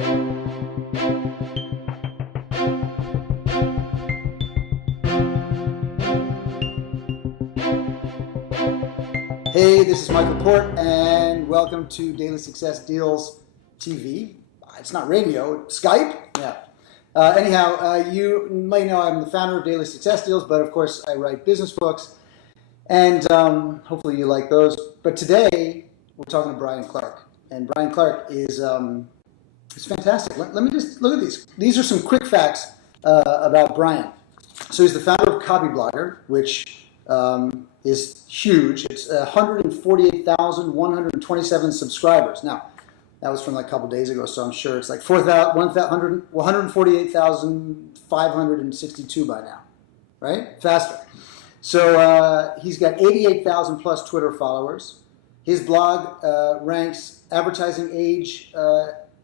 Hey, this is Michael Port, and welcome to Daily Success Deals TV. It's not radio, it's Skype. Yeah. You might know I'm the founder of Daily Success Deals, but of course I write business books, and hopefully you like those. But today we're talking to Brian Clark, and Brian Clark is fantastic. Let me just look at these. These are some quick facts about Brian. So he's the founder of Copyblogger, which is huge. It's 148,127 subscribers. Now, that was from like a couple days ago, so I'm sure it's like 148,562 by now, right? Faster. So he's got 88,000 plus Twitter followers. His blog ranks Advertising Age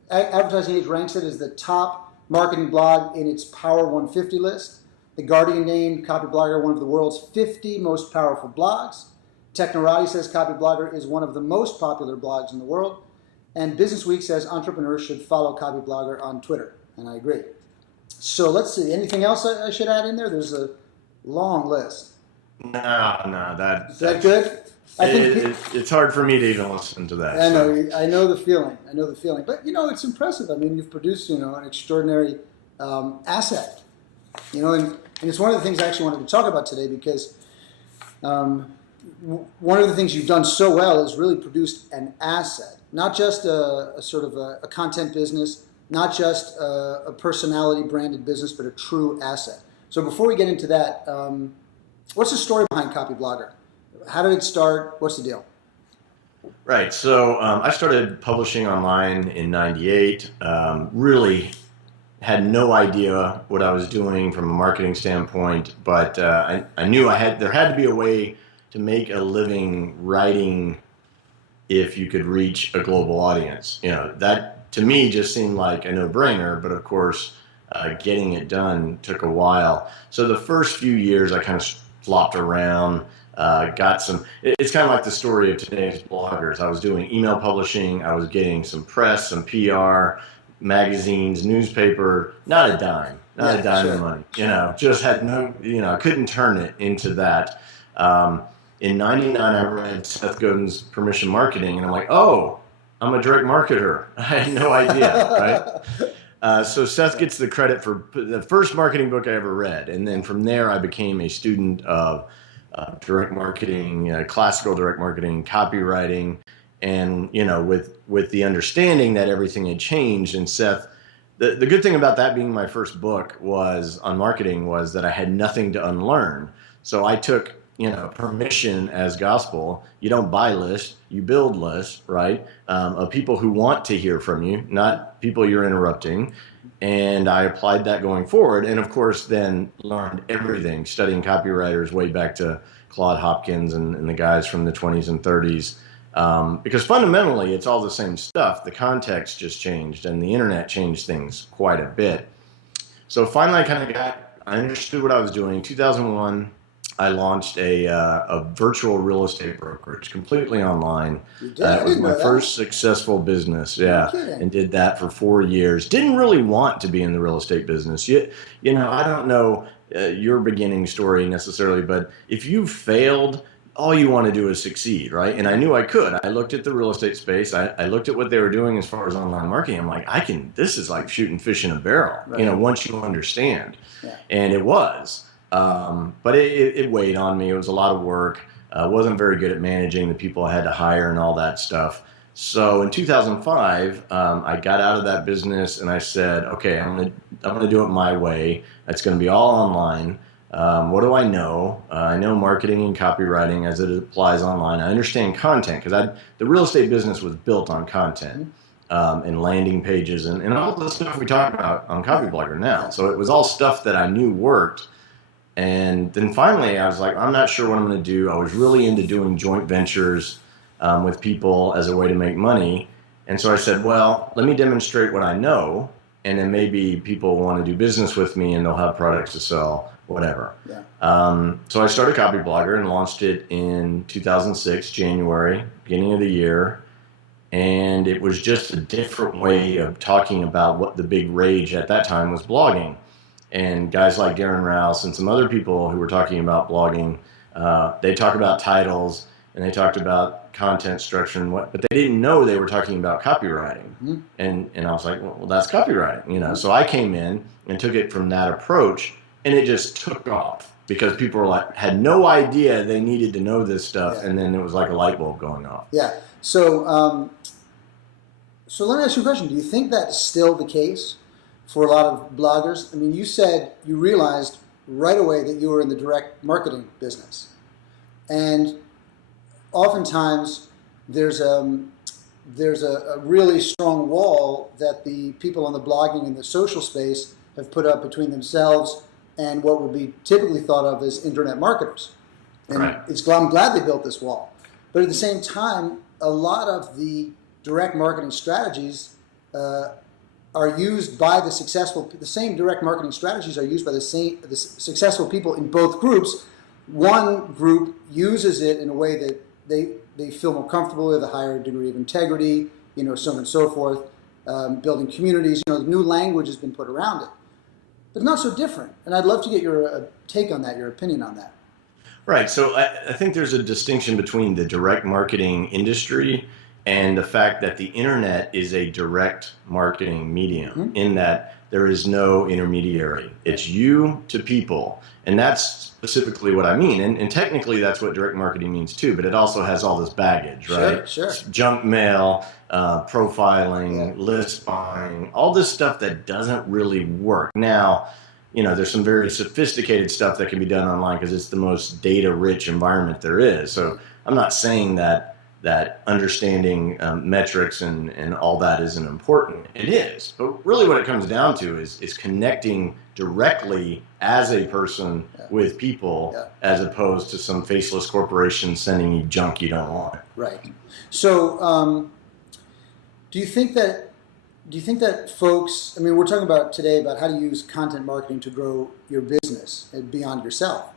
ranks it as the top marketing blog in its Power 150 list. The Guardian named Copyblogger one of the world's 50 most powerful blogs. Technorati says Copyblogger is one of the most popular blogs in the world. And Businessweek says entrepreneurs should follow Copyblogger on Twitter. And I agree. So let's see. Anything else I should add in there? There's a long list. No. Is that good? It's hard for me to even listen to that. I know the feeling. But, it's impressive. I mean, you've produced, an extraordinary asset. And it's one of the things I actually wanted to talk about today because one of the things you've done so well is really produced an asset, not just a sort of a content business, not just a personality branded business, but a true asset. So before we get into that, what's the story behind Copyblogger? How did it start? What's the deal? Right. So I started publishing online in '98. Really had no idea what I was doing from a marketing standpoint, but I knew there had to be a way to make a living writing if you could reach a global audience. That to me just seemed like a no-brainer, but of course getting it done took a while. So the first few years I kind of flopped around, it's kind of like the story of today's bloggers. I was doing email publishing, I was getting some press, some PR, magazines, newspaper, not a dime of money, just had no, I couldn't turn it into that. In '99, I read Seth Godin's Permission Marketing, and I'm like, oh, I'm a direct marketer. I had no idea, right? So Seth gets the credit for the first marketing book I ever read. And then from there, I became a student of direct marketing, classical direct marketing, copywriting, and, with the understanding that everything had changed. And Seth, the good thing about that being my first book on marketing was that I had nothing to unlearn. So I took, permission as gospel. You don't buy lists, you build lists, right? Of people who want to hear from you, not people you're interrupting. And I applied that going forward. And of course, then learned everything, studying copywriters way back to Claude Hopkins and the guys from the 20s and 30s. Because fundamentally, it's all the same stuff. The context just changed, and the internet changed things quite a bit. So finally, I understood what I was doing. 2001, I launched a virtual real estate brokerage, completely online. It was my first successful business, and did that for 4 years. Didn't really want to be in the real estate business. I don't know your beginning story necessarily, but if you failed, all you want to do is succeed, right? And I knew I could. I looked at the real estate space. I looked at what they were doing as far as online marketing. I'm like, this is like shooting fish in a barrel, right. Once you understand. Yeah. And it was. But it weighed on me. It was a lot of work. Wasn't very good at managing the people I had to hire and all that stuff. So in 2005, I got out of that business and I said, okay, I'm gonna do it my way. It's gonna be all online. What do I know? I know marketing and copywriting as it applies online. I understand content because the real estate business was built on content and landing pages and all the stuff we talk about on Copyblogger now. So it was all stuff that I knew worked. And then finally, I was like, I'm not sure what I'm going to do. I was really into doing joint ventures with people as a way to make money. And so I said, well, let me demonstrate what I know, and then maybe people want to do business with me and they'll have products to sell, whatever. Yeah. So I started Copyblogger and launched it in 2006, January, beginning of the year. And it was just a different way of talking about what the big rage at that time was, blogging. And guys like Darren Rouse and some other people who were talking about blogging, they talk about titles and they talked about content structure and what, but they didn't know they were talking about copywriting. Mm-hmm. And I was like, well, that's copywriting, you know. So I came in and took it from that approach, and it just took off because people were like, had no idea they needed to know this stuff, Yeah. and then it was like a light bulb going off. Yeah. So, so let me ask you a question. Do you think that's still the case for a lot of bloggers? I mean, you said you realized right away that you were in the direct marketing business, and oftentimes there's a really strong wall that the people on the blogging and the social space have put up between themselves and what would be typically thought of as internet marketers. And Right. I'm glad they built this wall. But at the same time, a lot of the direct marketing strategies are used by the same direct marketing strategies are used by the successful people in both groups. One group uses it in a way that they feel more comfortable with, a higher degree of integrity, so on and so forth, building communities. The new language has been put around it, but not so different. And I'd love to get your take on that, your opinion on that. Right. So I think there's a distinction between the direct marketing industry and the fact that the internet is a direct marketing medium, in that there is no intermediary. It's you to people. And that's specifically what I mean. And technically that's what direct marketing means too, but it also has all this baggage, right? Sure. Junk mail, profiling, list buying, all this stuff that doesn't really work. Now, there's some very sophisticated stuff that can be done online because it's the most data-rich environment there is. So I'm not saying that understanding metrics and all that isn't important. It is. But really what it comes down to is connecting directly as a person with people, as opposed to some faceless corporation sending you junk you don't want. Right. So do you think that folks, I mean, we're talking about today about how to use content marketing to grow your business and beyond yourself.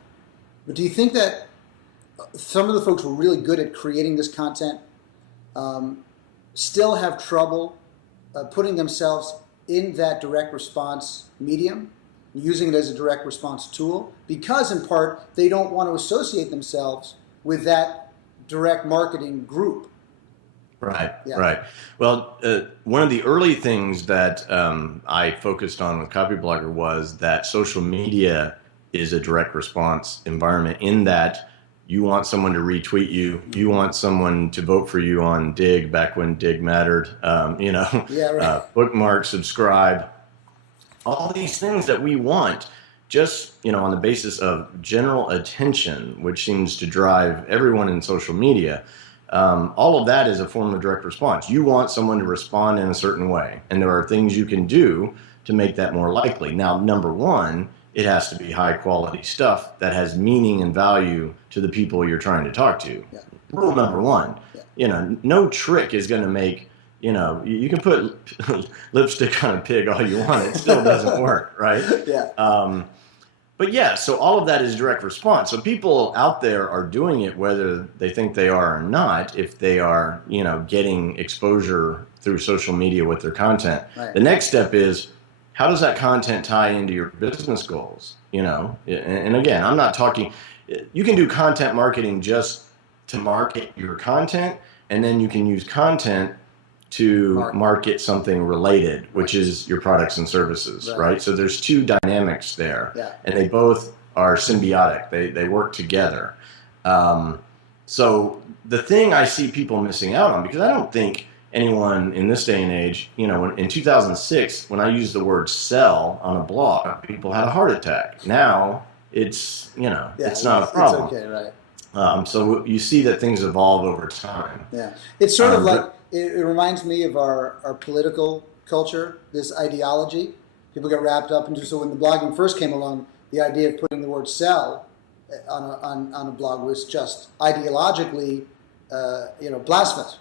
But do you think that some of the folks who are really good at creating this content still have trouble putting themselves in that direct response medium, using it as a direct response tool, because in part they don't want to associate themselves with that direct marketing group? Right, Yeah. right. Well, one of the early things that I focused on with Copyblogger was that social media is a direct response environment, in that you want someone to retweet you, you want someone to vote for you on Dig, back when Dig mattered, bookmark, subscribe, all these things that we want, just on the basis of general attention, which seems to drive everyone in social media. All of that is a form of direct response. You want someone to respond in a certain way, and there are things you can do to make that more likely. Now, number one, it has to be high quality stuff that has meaning and value to the people you're trying to talk to. Yeah. Rule number one, no trick is going to make, you can put lipstick on a pig all you want, it still doesn't work, right? Yeah. But yeah, so all of that is direct response. So people out there are doing it whether they think they are or not, if they are, getting exposure through social media with their content. Right. The next step is, how does that content tie into your business goals? And again, I'm not talking, you can do content marketing just to market your content, and then you can use content to market something related, which is your products and services, right? So there's two dynamics there, and they both are symbiotic. They work together. So the thing I see people missing out on, because I don't think anyone in this day and age, in 2006, when I used the word sell on a blog, people had a heart attack. Now it's, it's not a problem. It's okay, right? So you see that things evolve over time. Yeah. It's sort of like, it reminds me of our political culture, this ideology. People get wrapped up into, so when the blogging first came along, the idea of putting the word sell on a blog was just ideologically,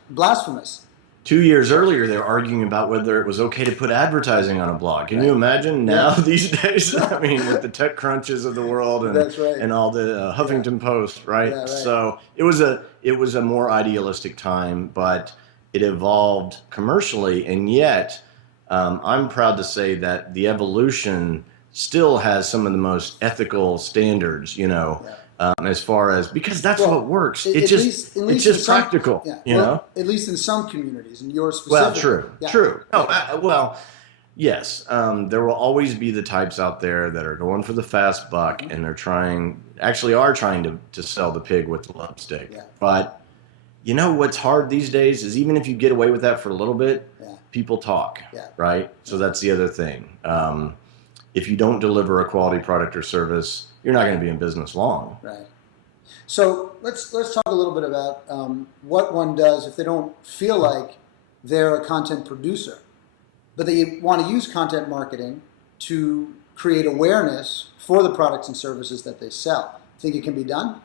blasphemous. 2 years earlier, they were arguing about whether it was okay to put advertising on a blog. Can you imagine now these days? I mean, with the tech crunches of the world and and all the Huffington Post, right? Yeah, right. So it was a more idealistic time, but it evolved commercially, and yet I'm proud to say that the evolution still has some of the most ethical standards, as far as, because that's Well, what works. at It's least in just some, practical, yeah. you Well, know? at least in some communities, and yours Well, specifically. Yeah. true. No, well, yes, there will always be the types out there that are going for the fast buck, and they're actually are trying to sell the pig with the lump stick. Yeah. But you know what's hard these days is, even if you get away with that for a little bit, Yeah. people talk, Yeah. right? So that's the other thing. If you don't deliver a quality product or service, you're not going to be in business long. Right. So let's talk a little bit about what one does if they don't feel like they're a content producer, but they want to use content marketing to create awareness for the products and services that they sell. Think it can be done?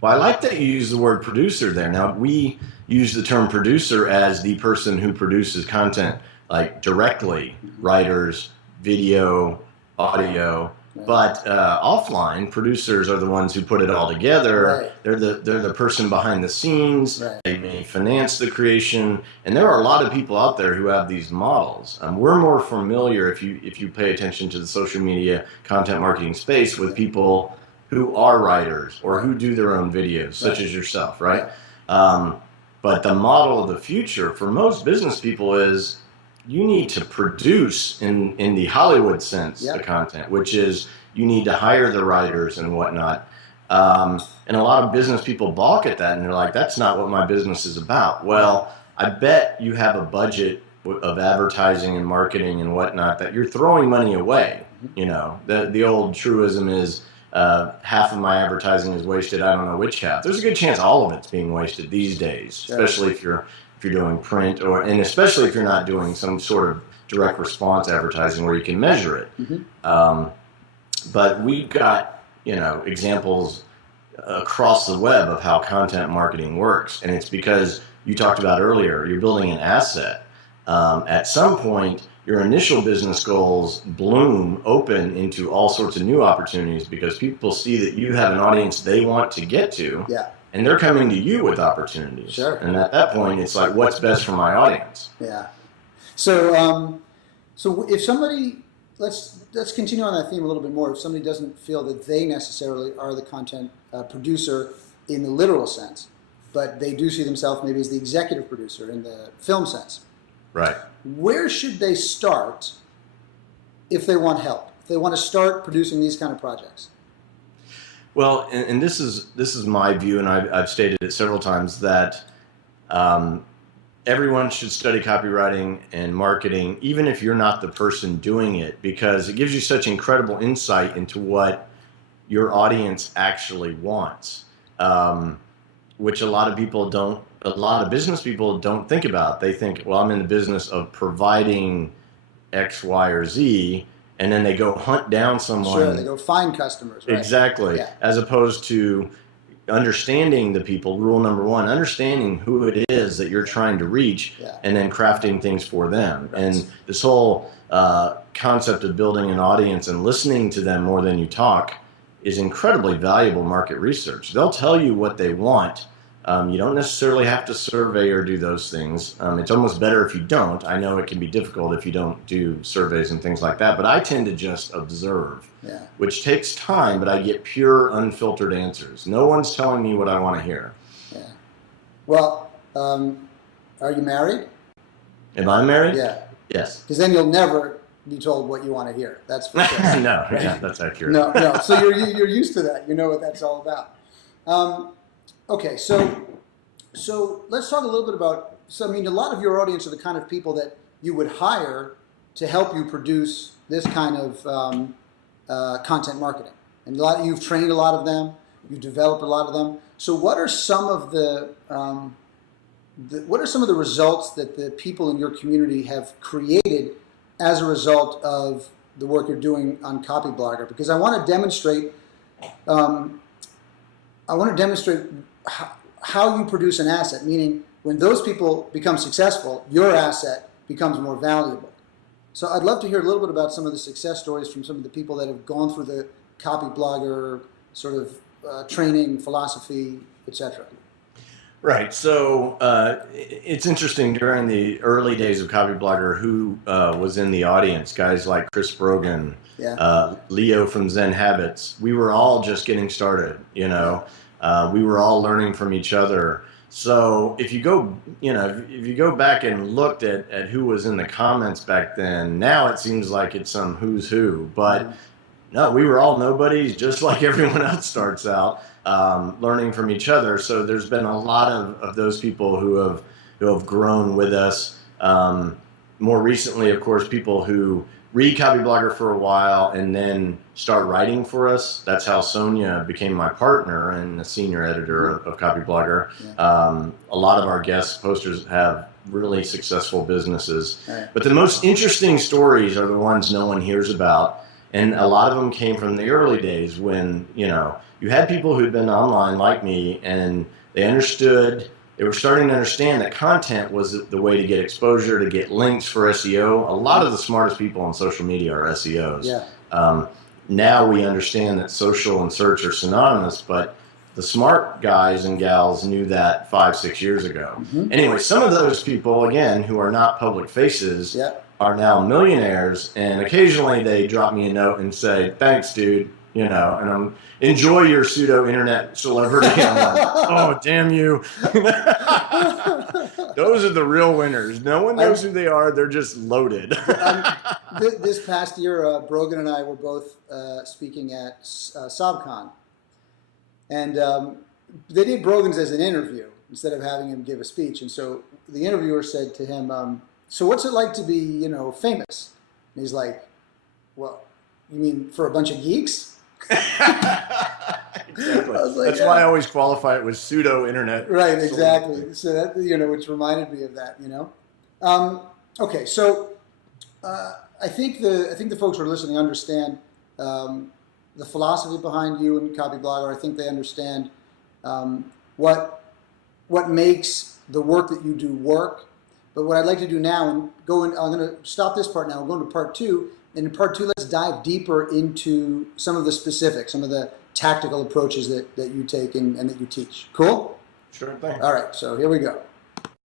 Well, I like that you use the word producer there. Now, we use the term producer as the person who produces content, like directly, writers, video, audio. Right. But offline, producers are the ones who put it all together. Right. They're the person behind the scenes. Right. They may finance the creation, and there are a lot of people out there who have these models. We're more familiar, if you pay attention to the social media content marketing space, with people who are writers or who do their own videos, such as yourself, right? But the model of the future for most business people is, you need to produce in the Hollywood sense the content, which is you need to hire the writers and whatnot. And a lot of business people balk at that, and they're like, that's not what my business is about. Well, I bet you have a budget of advertising and marketing and whatnot that you're throwing money away. The old truism is, half of my advertising is wasted. I don't know which half. There's a good chance all of it's being wasted these days, especially if you're doing print, and especially if you're not doing some sort of direct response advertising where you can measure it. But we've got examples across the web of how content marketing works, and it's because you talked about earlier, you're building an asset. At some point, your initial business goals open into all sorts of new opportunities, because people see that you have an audience they want to get to, and they're coming to you with opportunities. Sure. And at that point, it's like, what's best for my audience? Yeah. So, so if somebody, let's continue on that theme a little bit more. If somebody doesn't feel that they necessarily are the content producer in the literal sense, but they do see themselves maybe as the executive producer in the film sense. Right. Where should they start if they want help? If they want to start producing these kind of projects? Well, and this is my view, and I've stated it several times, that everyone should study copywriting and marketing, even if you're not the person doing it, because it gives you such incredible insight into what your audience actually wants, which a lot of business people don't think about. They think, well, I'm in the business of providing X, Y, or Z, and then they go hunt down someone. Sure, they go find customers. Right? Exactly. Yeah. As opposed to understanding the people. Rule number one, understanding who it is that you're trying to reach, and then crafting things for them. Right. And this whole concept of building an audience and listening to them more than you talk is incredibly valuable market research. They'll tell you what they want. You don't necessarily have to survey or do those things. It's almost better if you don't. I know it can be difficult if you don't do surveys and things like that, but I tend to just observe, which takes time, but I get pure, unfiltered answers. No one's telling me what I want to hear. Yeah. Well, are you married? Am I married? Yeah. Yes. Because then you'll never be told what you want to hear. That's for sure. No, yeah, that's accurate. No. So you're used to that. You know what that's all about. Okay, so let's talk a little bit about. So I mean, a lot of your audience are the kind of people that you would hire to help you produce this kind of content marketing, and you've trained a lot of them. You've developed a lot of them. So what are some of the results that the people in your community have created as a result of the work you're doing on Copyblogger? Because I want to demonstrate. How you produce an asset, meaning when those people become successful, your asset becomes more valuable. So I'd love to hear a little bit about some of the success stories from some of the people that have gone through the Copyblogger sort of training, philosophy, etc. Right. So it's interesting during the early days of Copyblogger who was in the audience. Guys like Chris Brogan, Yeah. Leo from Zen Habits. We were all just getting started. We were all learning from each other. So if you go, if you go back and looked at who was in the comments back then, now it seems like it's some who's who. But no, we were all nobodies, just like everyone else starts out, learning from each other. So there's been a lot of those people who have grown with us. More recently, of course, people who read Copyblogger for a while and then start writing for us. That's how Sonia became my partner and the senior editor of Copyblogger. Yeah. A lot of our guest posters have really successful businesses. Right. But the most interesting stories are the ones no one hears about. And a lot of them came from the early days when, you had people who'd been online like me and they were starting to understand that content was the way to get exposure, to get links for SEO. A lot of the smartest people on social media are SEOs. Yeah. Now we understand that social and search are synonymous, but the smart guys and gals knew that 5-6 years ago. Mm-hmm. Anyway, some of those people, again, who are not public faces, Yeah. are now millionaires, and occasionally they drop me a note and say, "Thanks, dude," and I'm enjoy your pseudo internet celebrity. I'm like, oh, damn you! Those are the real winners. No one knows who they are. They're just loaded. This past year, Brogan and I were both speaking at SobCon, and they did Brogan's as an interview instead of having him give a speech. And so the interviewer said to him, "So what's it like to be, famous?" And he's like, "Well, you mean for a bunch of geeks?" Exactly. I was like, That's why I always qualify it with pseudo internet. Right, exactly. So that which reminded me of that. Okay, so I think the folks who are listening understand the philosophy behind you and Copyblogger. I think they understand what makes the work that you do work. But what I'd like to do now, I'm going to stop this part now. We're going to part 2. And in part 2, let's dive deeper into some of the specifics, some of the tactical approaches that you take and that you teach. Cool? Sure thing. All right, so here we go.